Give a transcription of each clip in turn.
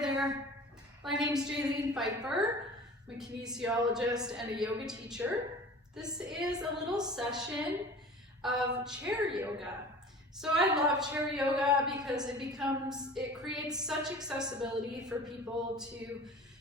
there, my name's Jaylene Pfeifer. I'm a kinesiologist and a yoga teacher. This is a little session of chair yoga. So I love chair yoga because it creates such accessibility for people to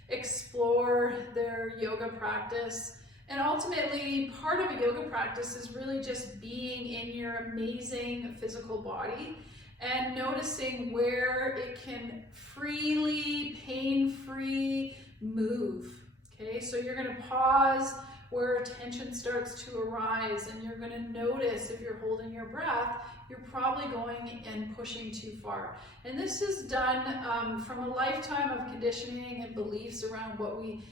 explore their yoga practice. And ultimately, part of a yoga practice is really just being in your amazing physical body and noticing where it can freely, pain-free move. Okay, so you're gonna pause where tension starts to arise, and you're gonna notice if you're holding your breath, you're probably going and pushing too far. And this is done from a lifetime of conditioning and beliefs around what we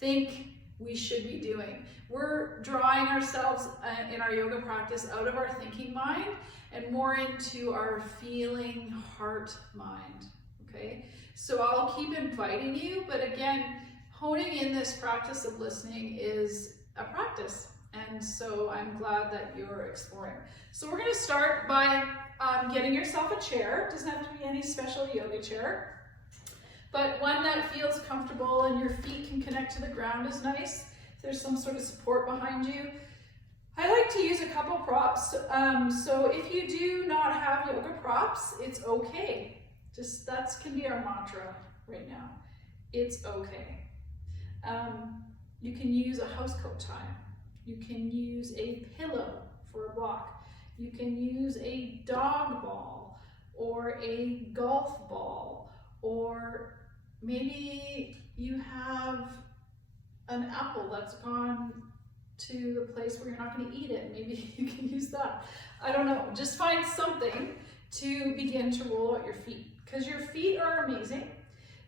think we should be doing. We're drawing ourselves in our yoga practice out of our thinking mind and more into our feeling heart mind, okay? So I'll keep inviting you, but again, honing in this practice of listening is a practice. And so I'm glad that you're exploring. So we're gonna start by getting yourself a chair. It doesn't have to be any special yoga chair, but one that feels comfortable and your feet can connect to the ground is nice. If there's some sort of support behind you. I like to use a couple props. So if you do not have yoga props, it's okay. Just that can be our mantra right now. It's okay. You can use a housecoat tie. You can use a pillow for a block. You can use a dog ball or a golf ball, or maybe you have an apple that's gone to the place where you're not going to eat it. Maybe you can use that. I don't know. Just find something to begin to roll out your feet, because your feet are amazing.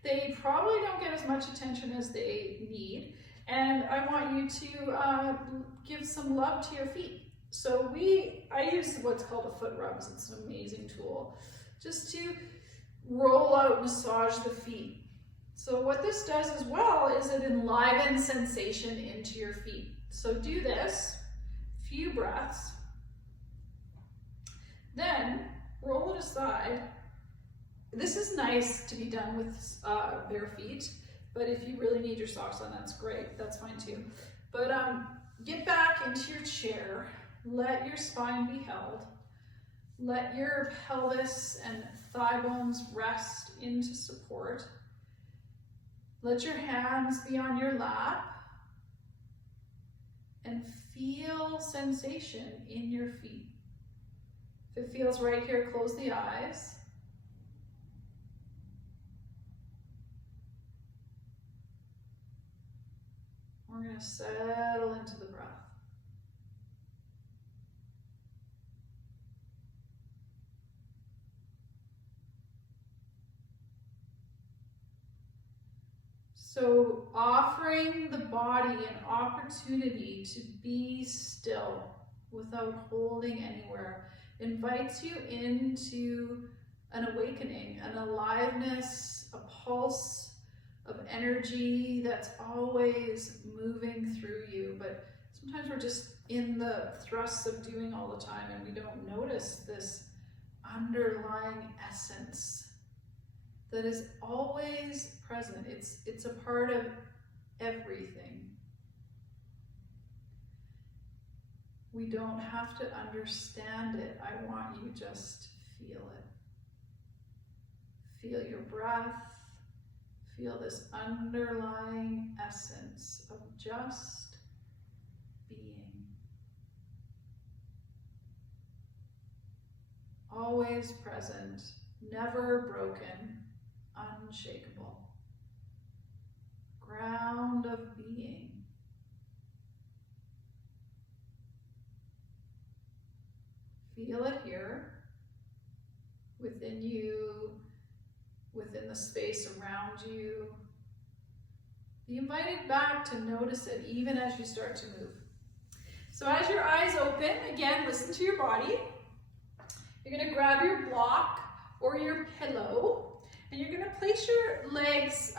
They probably don't get as much attention as they need. And I want you to give some love to your feet. So I use what's called a foot rubs. It's an amazing tool just to roll out, massage the feet. So what this does as well is it enlivens sensation into your feet. So do this, few breaths, then roll it aside. This is nice to be done with bare feet, but if you really need your socks on, that's great, that's fine too. But get back into your chair, let your spine be held, let your pelvis and thigh bones rest into support. Let your hands be on your lap and feel sensation in your feet. If it feels right here, close the eyes. We're going to settle into the breath. So offering the body an opportunity to be still without holding anywhere invites you into an awakening, an aliveness, a pulse of energy that's always moving through you. But sometimes we're just in the thrusts of doing all the time and we don't notice this underlying essence that is always present. It's a part of everything. We don't have to understand it. I want you just to feel it. Feel your breath. Feel this underlying essence of just being. Always present, never broken, unshakable. Ground of being. Feel it here, within you, within the space around you. Be invited back to notice it even as you start to move. So as your eyes open, again, listen to your body. You're going to grab your block or your pillow, and you're going to place your legs,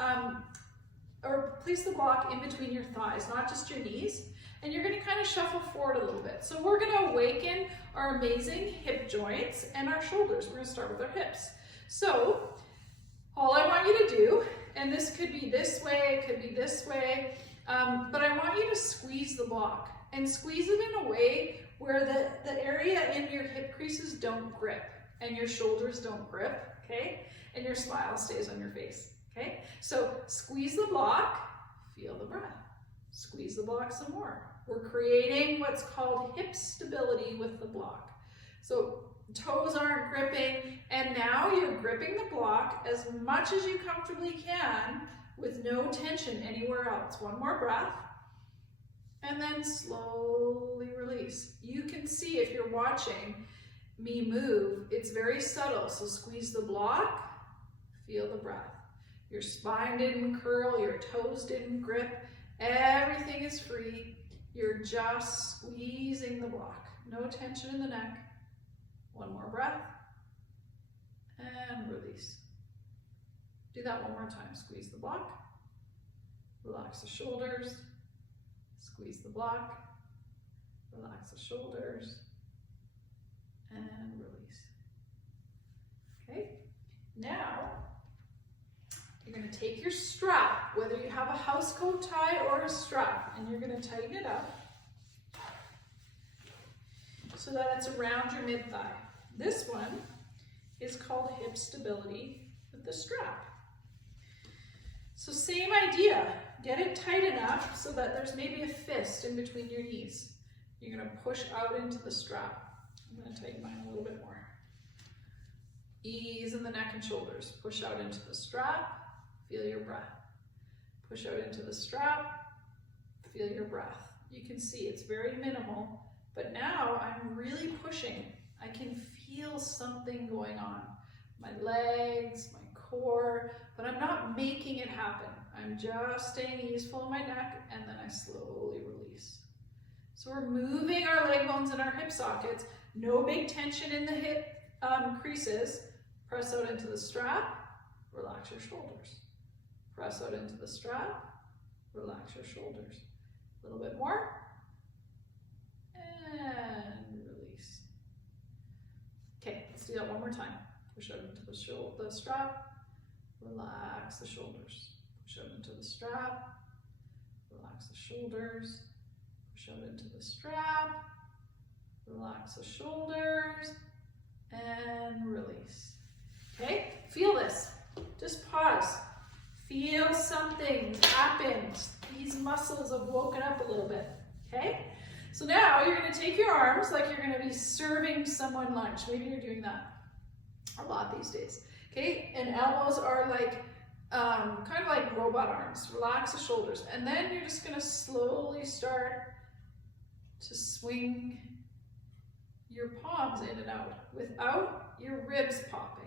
or place the block in between your thighs, not just your knees. And you're going to kind of shuffle forward a little bit. So we're going to awaken our amazing hip joints and our shoulders. We're going to start with our hips. So all I want you to do And this could be this way, it could be this way, but I want you to squeeze the block and squeeze it in a way where the area in your hip creases don't grip and your shoulders don't grip, okay? And your smile stays on your face, okay? So squeeze the block, feel the breath. Squeeze the block some more. We're creating what's called hip stability with the block. So toes aren't gripping, and now you're gripping the block as much as you comfortably can with no tension anywhere else. One more breath, and then slowly release. You can see if you're watching me move, it's very subtle. So squeeze the block, feel the breath. Your spine didn't curl, your toes didn't grip, everything is free. You're just squeezing the block. No tension in the neck. One more breath, and release. Do that one more time. Squeeze the block, relax the shoulders, squeeze the block, relax the shoulders, and release. Okay, now you're going to take your strap, whether you have a house coat tie or a strap, and you're going to tighten it up so that it's around your mid-thigh. This one is called hip stability with the strap. So same idea, get it tight enough so that there's maybe a fist in between your knees. You're going to push out into the strap. I'm going to tighten mine a little bit more. Ease in the neck and shoulders. Push out into the strap, feel your breath. Push out into the strap, feel your breath. You can see it's very minimal, but now I'm really pushing. I can feel something going on. My legs, my core, but I'm not making it happen. I'm just staying easeful in my neck, and then I slowly release. So we're moving our leg bones and our hip sockets. No big tension in the hip creases. Press out into the strap, relax your shoulders. Press out into the strap, relax your shoulders. A little bit more, and release. Okay, let's do that one more time. Push out into the strap, relax the shoulders. Push out into the strap, relax the shoulders. Push out into the strap, relax the shoulders, and release. Okay, feel this. Just pause. Feel something happen. These muscles have woken up a little bit, okay? So now you're gonna take your arms like you're gonna be serving someone lunch. Maybe you're doing that a lot these days, okay? And elbows are like, kind of like robot arms. Relax the shoulders. And then you're just gonna slowly start to swing your palms in and out without your ribs popping.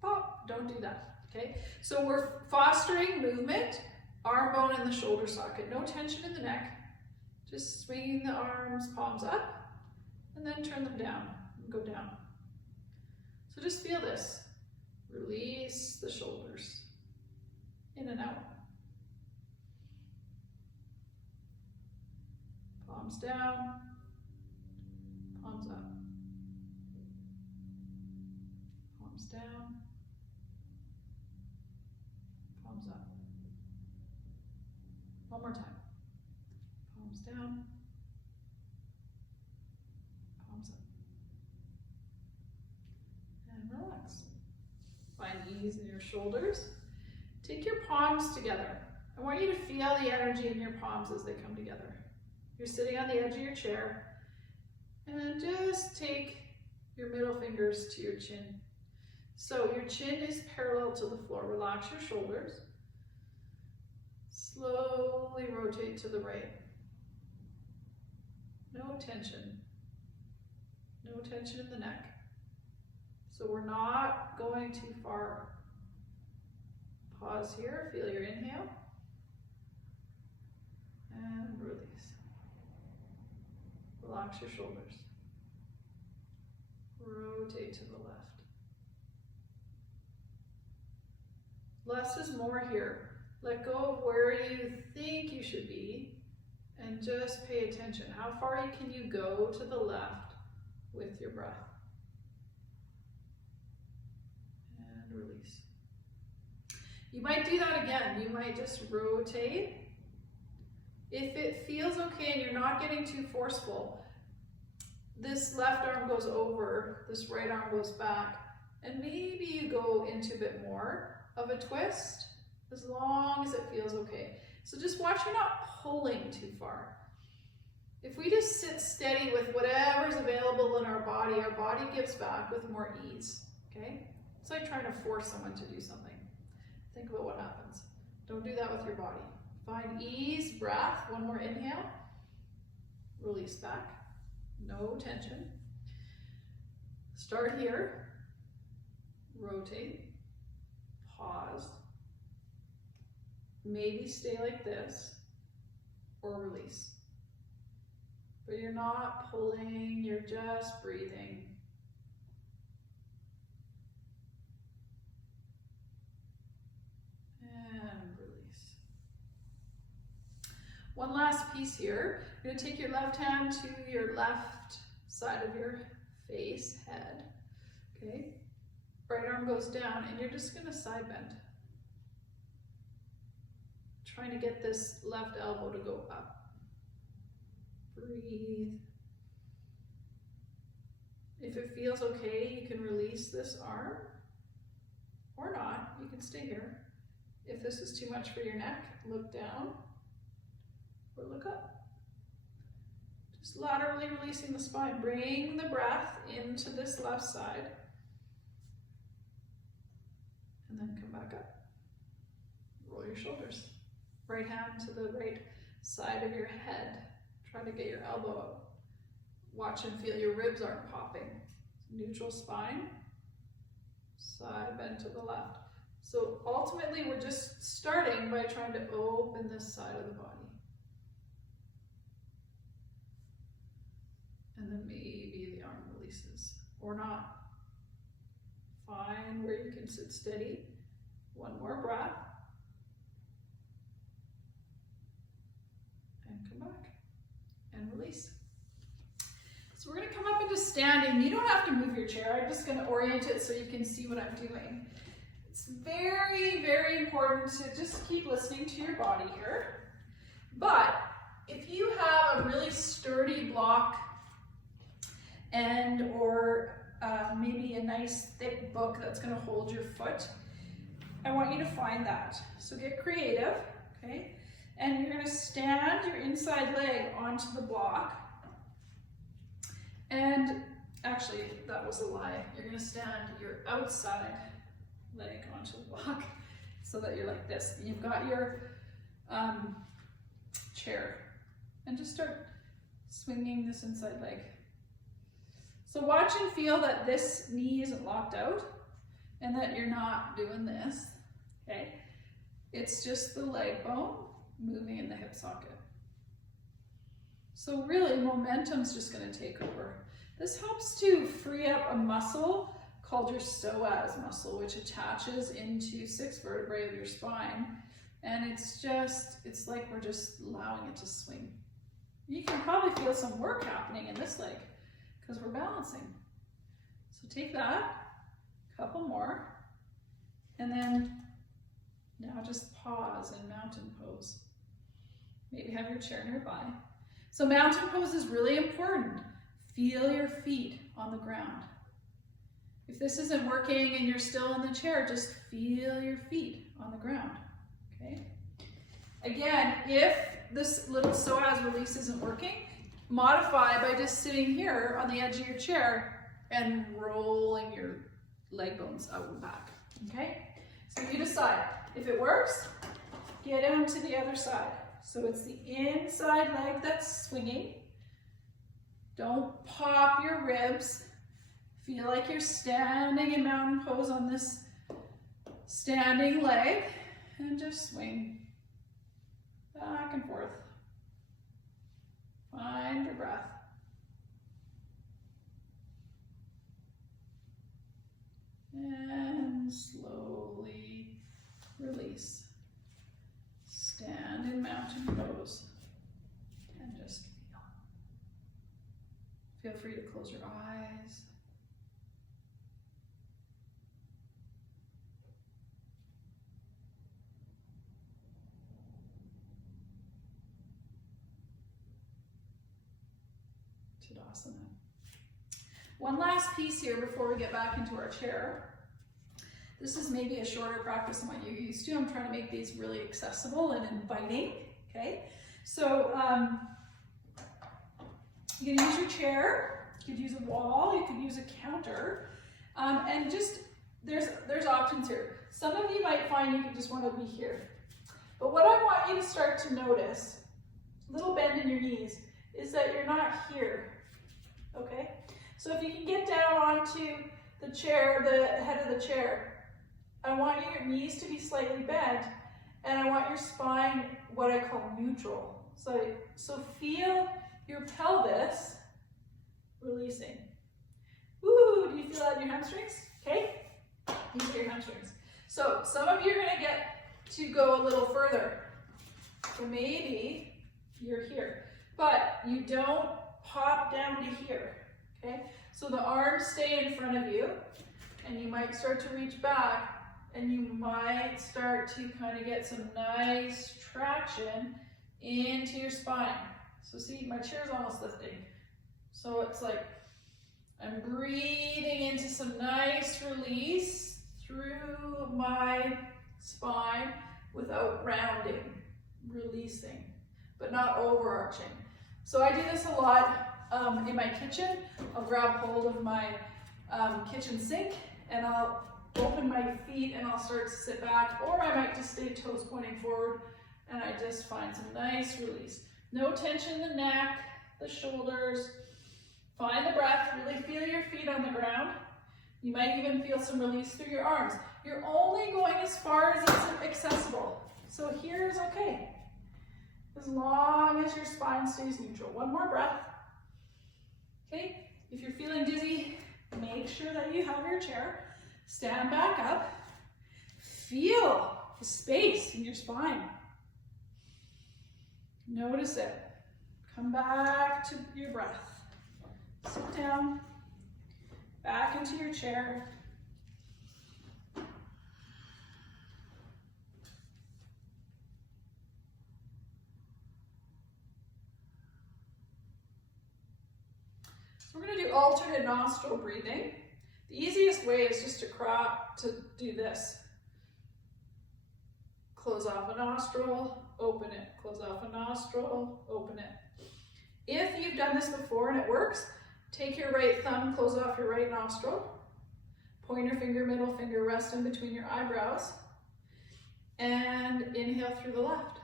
Pop, don't do that, okay? So we're fostering movement, arm bone in the shoulder socket, no tension in the neck, just swinging the arms, palms up, and then turn them down and go down. So just feel this. Release the shoulders, in and out. Palms down, palms up. Palms down, palms up. One more time. Palms down, palms up. And relax. Find ease in your shoulders. Take your palms together. I want you to feel the energy in your palms as they come together. You're sitting on the edge of your chair, and just take your middle fingers to your chin. So your chin is parallel to the floor. Relax your shoulders. Slowly rotate to the right. No tension. No tension in the neck. So we're not going too far. Pause here, feel your inhale. And release. Relax your shoulders. Rotate to the left. Less is more here. Let go of where you think you should be and just pay attention. How far can you go to the left with your breath? And release. You might do that again. You might just rotate. If it feels okay and you're not getting too forceful, this left arm goes over, this right arm goes back, and maybe you go into a bit more of a twist, as long as it feels okay. So just watch you're not pulling too far. If we just sit steady with whatever's available in our body gives back with more ease, okay? It's like trying to force someone to do something. Think about what happens. Don't do that with your body. Find ease, breath, one more inhale. Release back, no tension. Start here, rotate, pause. Maybe stay like this, or release. But you're not pulling, you're just breathing. And release. One last piece here. You're going to take your left hand to your left side of your face, head. Okay? Right arm goes down, and you're just going to side bend. Trying to get this left elbow to go up. Breathe. If it feels okay, you can release this arm, or not. You can stay here. If this is too much for your neck, look down or look up. Just laterally releasing the spine. Bring the breath into this left side, and then come back up. Roll your shoulders. Right hand to the right side of your head. Try to get your elbow out. Watch and feel your ribs aren't popping. Neutral spine. Side bend to the left. So ultimately we're just starting by trying to open this side of the body. And then maybe the arm releases, or not. Find where you can sit steady. One more breath. And come back. And release. So we're going to come up into standing. You don't have to move your chair. I'm just going to orient it so you can see what I'm doing. It's very, very important to just keep listening to your body here. But if you have a really sturdy block and or maybe a nice thick book that's going to hold your foot, I want you to find that. So get creative, okay? And you're going to stand your inside leg onto the block. And actually, that was a lie. You're going to stand your outside leg onto the block so that you're like this. And you've got your chair. And just start swinging this inside leg. So watch and feel that this knee isn't locked out and that you're not doing this, okay? It's just the leg bone moving in the hip socket. So really, momentum's just going to take over. This helps to free up a muscle called your psoas muscle, which attaches into 6 vertebrae of your spine. And it's like we're just allowing it to swing. You can probably feel some work happening in this leg because we're balancing. So take that, a couple more, and then now just pause in mountain pose. Maybe have your chair nearby. So mountain pose is really important. Feel your feet on the ground. If this isn't working and you're still in the chair, just feel your feet on the ground, okay? Again, if this little psoas release isn't working, modify by just sitting here on the edge of your chair and rolling your leg bones out and back, okay? So you decide. If it works, get on to the other side. So it's the inside leg that's swinging. Don't pop your ribs. Feel like you're standing in mountain pose on this standing leg and just swing back and forth. Find your breath. And slowly release. Stand in mountain pose and just feel. Feel free to close your eyes. Tadasana. One last piece here before we get back into our chair. This is maybe a shorter practice than what you're used to. I'm trying to make these really accessible and inviting, okay? So you can use your chair, you could use a wall, you could use a counter, and just, there's options here. Some of you might find you just want to be here. But what I want you to start to notice, little bend in your knees, is that you're not here, okay? So if you can get down onto the chair, the head of the chair, I want your knees to be slightly bent, and I want your spine, what I call neutral. So feel your pelvis releasing. Woo, do you feel that in your hamstrings? Okay, these are your hamstrings. So some of you are gonna get to go a little further. So maybe you're here, but you don't pop down to here, okay? So the arms stay in front of you, and you might start to reach back, and you might start to kind of get some nice traction into your spine. So see, my chair's almost lifting. So it's like I'm breathing into some nice release through my spine without rounding, releasing, but not overarching. So I do this a lot in my kitchen. I'll grab hold of my kitchen sink and I'll open my feet and I'll start to sit back, or I might just stay toes pointing forward and I just find some nice release. No tension in the neck, the shoulders. Find the breath, really feel your feet on the ground. You might even feel some release through your arms. You're only going as far as it's accessible. So here is okay, as long as your spine stays neutral. One more breath. Okay, if you're feeling dizzy, make sure that you have your chair. Stand back up. Feel the space in your spine. Notice it. Come back to your breath. Sit down. Back into your chair. So we're going to do alternate nostril breathing. The easiest way is just to do this. Close off a nostril, open it. Close off a nostril, open it. If you've done this before and it works, take your right thumb, close off your right nostril. Pointer finger, middle finger, rest in between your eyebrows. And inhale through the left.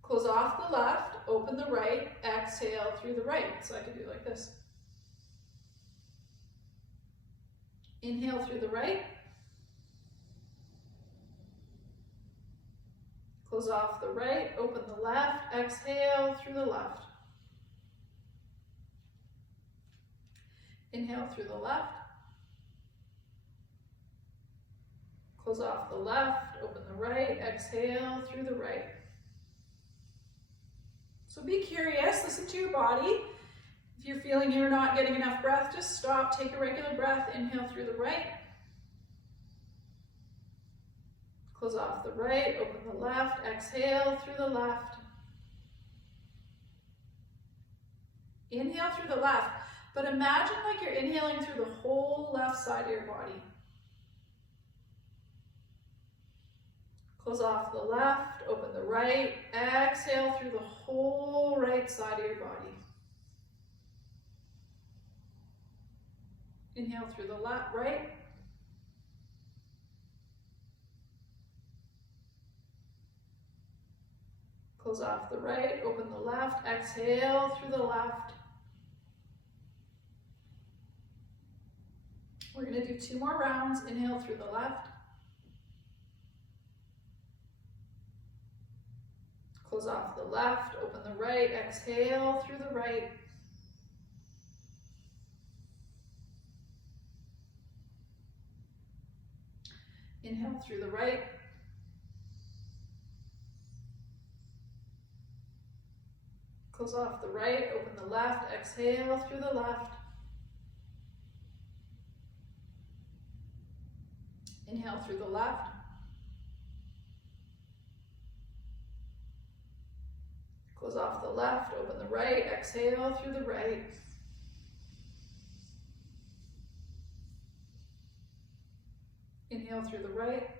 Close off the left, open the right, exhale through the right. So I can do it like this. Inhale through the right. Close off the right, open the left, exhale through the left. Inhale through the left. Close off the left, open the right, exhale through the right. So be curious, listen to your body. If you're feeling you're not getting enough breath, just stop, take a regular breath, inhale through the right. Close off the right, open the left, exhale through the left. Inhale through the left, but imagine like you're inhaling through the whole left side of your body. Close off the left, open the right, exhale through the whole right side of your body. Inhale through the left, right. Close off the right, open the left, exhale through the left. We're going to do 2 more rounds. Inhale through the left. Close off the left, open the right, exhale through the right. Inhale through the right. Close off the right, open the left, exhale through the left. Inhale through the left. Close off the left, open the right, exhale through the right. Inhale through the right.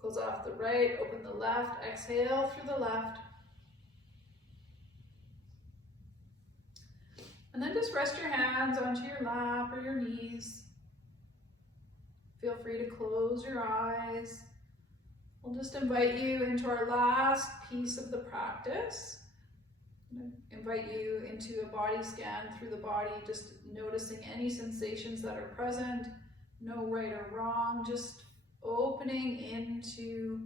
Close off the right, open the left, exhale through the left. And then just rest your hands onto your lap or your knees. Feel free to close your eyes. We'll just invite you into our last piece of the practice. I invite you into a body scan through the body, just noticing any sensations that are present, no right or wrong, just opening into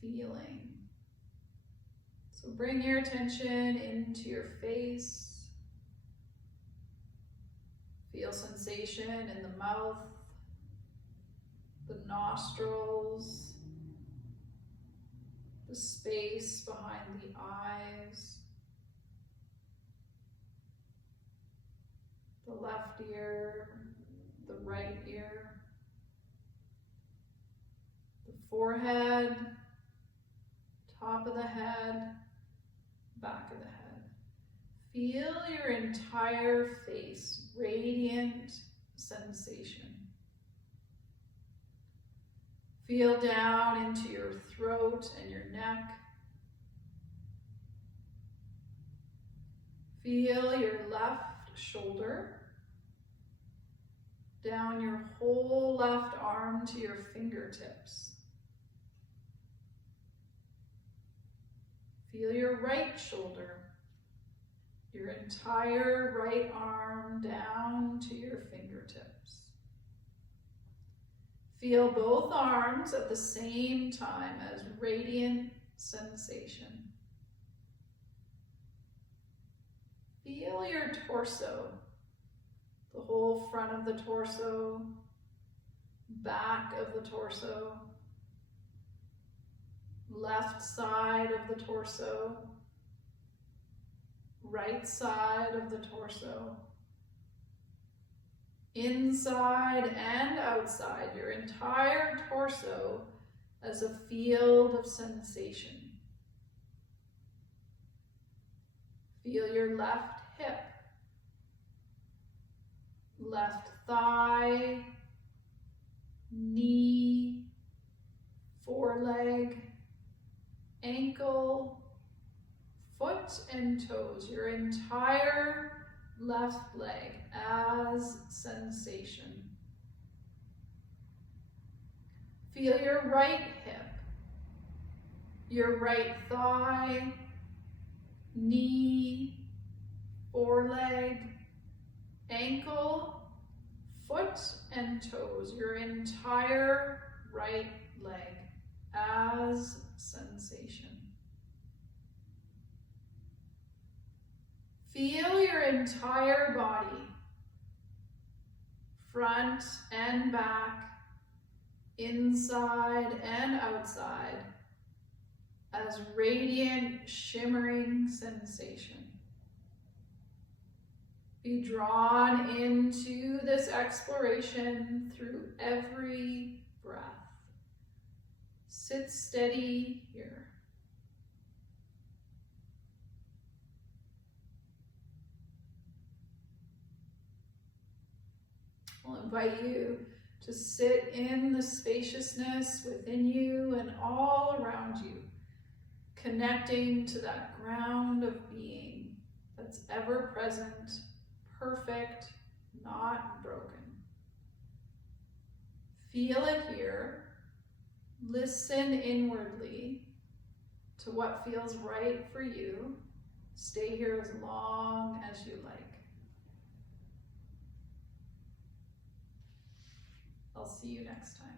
feeling. So bring your attention into your face. Feel sensation in the mouth, the nostrils, the space behind the eyes, the left ear, the right ear, the forehead, top of the head, back of the head. Feel your entire face, radiant sensation. Feel down into your throat and your neck. Feel your left shoulder, down your whole left arm to your fingertips. Feel your right shoulder, your entire right arm down to your fingertips. Feel both arms at the same time as radiant sensation. Feel your torso, the whole front of the torso, back of the torso, left side of the torso, right side of the torso, inside and outside, your entire torso as a field of sensation. Feel your left hip, left thigh, knee, foreleg, ankle, foot and toes, your entire left leg as sensation. Feel your right hip, your right thigh, knee, foreleg, ankle, foot and toes, your entire right leg as sensation. Feel your entire body, front and back, inside and outside, as radiant, shimmering sensation. Be drawn into this exploration through every breath. Sit steady here. I'll invite you to sit in the spaciousness within you and all around you, connecting to that ground of being that's ever present, perfect, not broken. Feel it here. Listen inwardly to what feels right for you. Stay here as long as you like. I'll see you next time.